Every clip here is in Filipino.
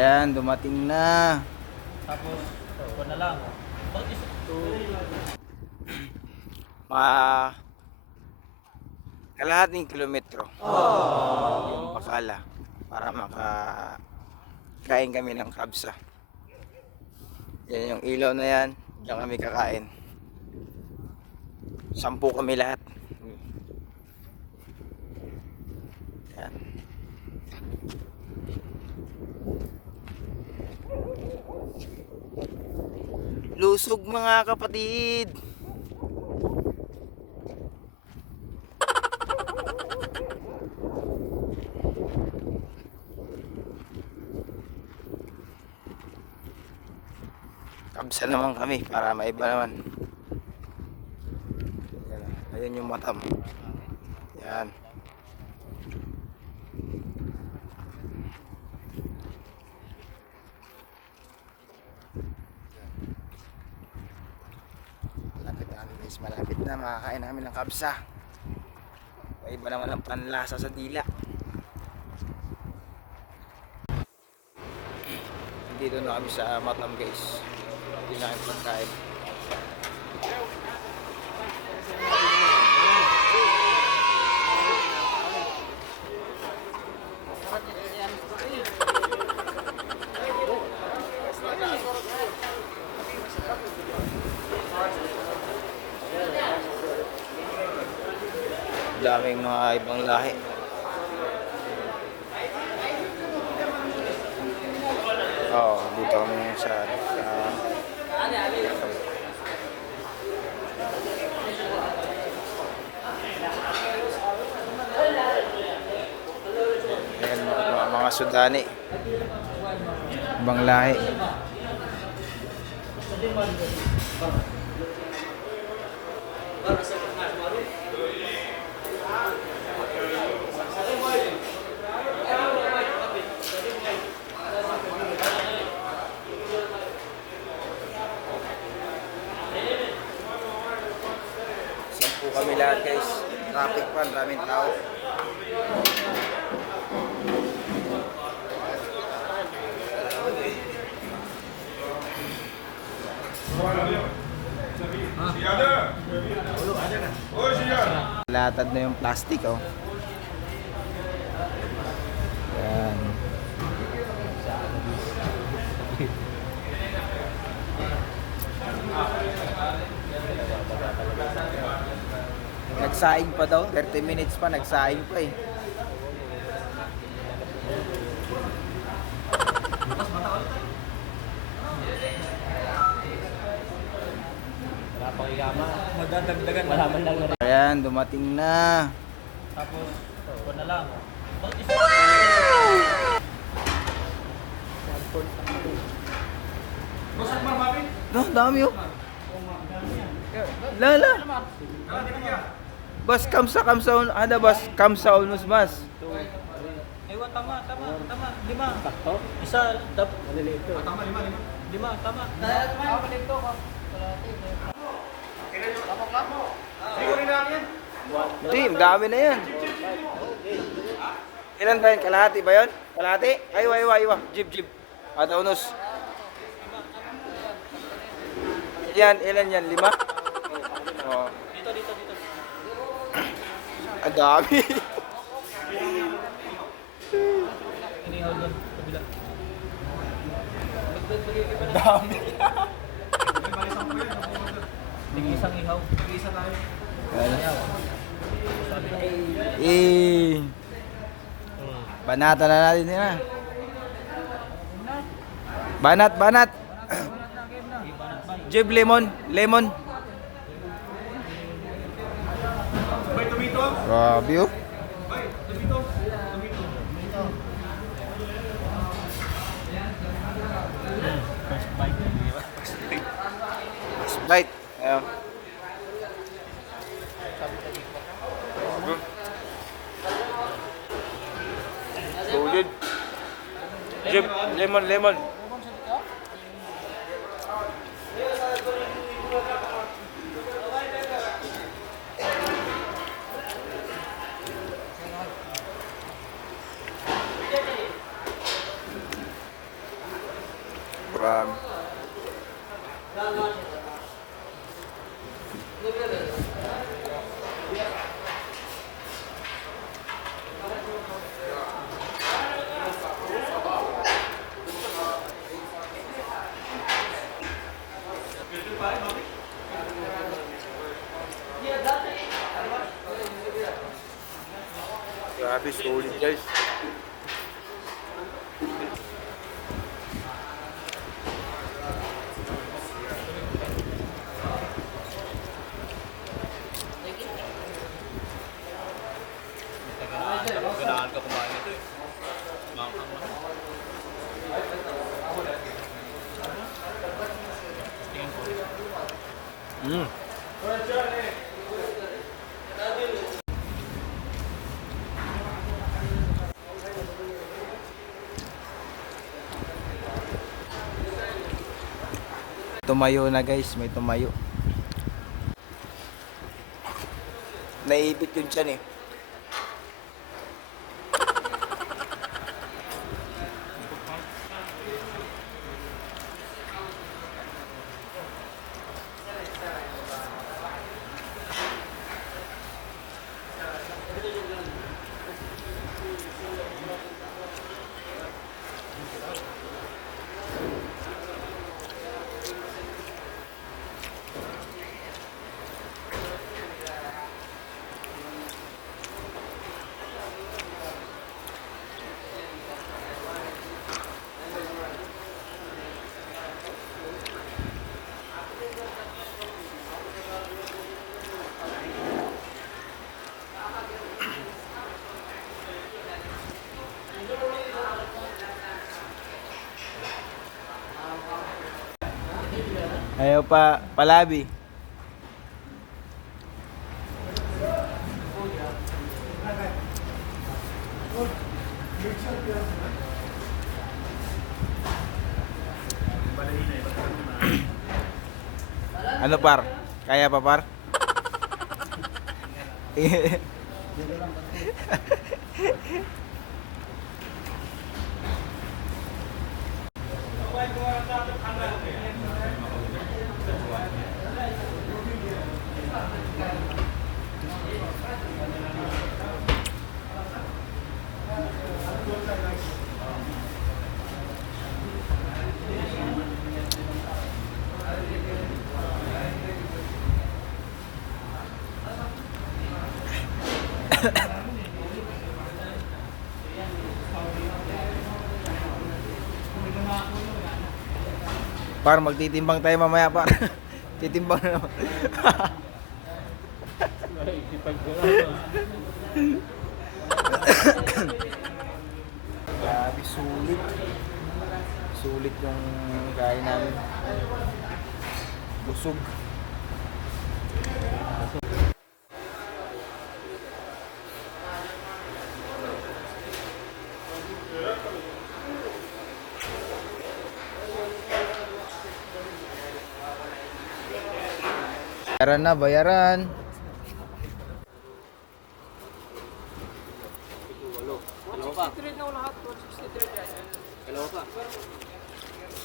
Ayan, dumating na. Tapos, ito na lang. Mga kalahating kilometro. Yung Bakala. Para maka kain kami ng kabsa. Yan yung ilaw na yan. Diyan kami kakain. Sampu kami lahat. Yan. Lusog mga kapatid. Kabsa naman kami para maiba naman. Yan. Ayun yung matam. Yan. Malapit na kami guys. Malapit na makakain namin ng kabsa. Maiba naman ang panlasa sa dila. Dito na kami sa Matam guys. Hindi na kami pagkain. Daming mga ibang lahi. Oh, dito kami sa, sa Ayan, mga, Sudani. Ibang lahi. Sampu kami lahat guys. Traffic pa, daming tao. Latad na yung plastic oh. Nagsaing pa daw, 30 minutes pa, nagsaing pa eh. Wala pang igama. Magdadagdagan. Wala man lang. Ayan, dumating na. Tapos, ito na lang. Bakit isa? No, dami oh. Lala. Bas kamsa kamsa un ada bas kamsa unus mas. Ewan, tama, tama, tama. Lima. Sakto? Isa, dap. Maliliit to. tama, lima, lima. Lima, tama. Tama, malito ko. Team, dami na yan. Ilan ba yan? Kalahati ba yun? Kalahati? Aywa, aywa, aywa. Jib, jib. Ada unus. Yan, ilan yan? Lima? Oh. Dito, dito, dito. Ang dami. Dami. Isang ihaw. Tingin isa tayo. Eh. Banata na natin yun ah. Banat, banat. Jib lemon, lemon. Grabe oh. First bite. Sprite. Ayun. Solid. Jib, lemon, lemon. Grabe. Grabe, solid guys. Tumayo na guys, may tumayo. Naipit yun siya eh. Ayaw pa, palabi. ano par? Kaya pa par? Par, magtitimbang tayo mamaya par. Titimbang na naman. Grabe, sulit. Sulit yung kain namin. Busog. Bayaran na, bayaran.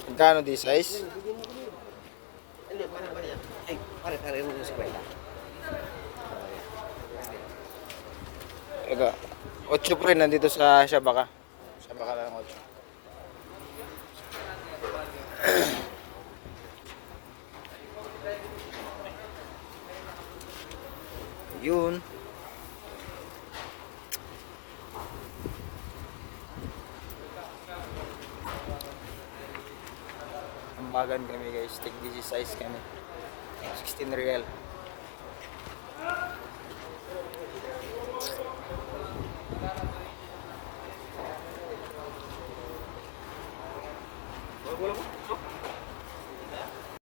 Magkano di size? Hindi, pare pare. Ay, pare pare mo sa kwela. Ega, 8 pa rin nandito sa Shabaka. Shabaka lang 8. Yun. Ambagan kami guys. Tig 16 size kami. 16 real.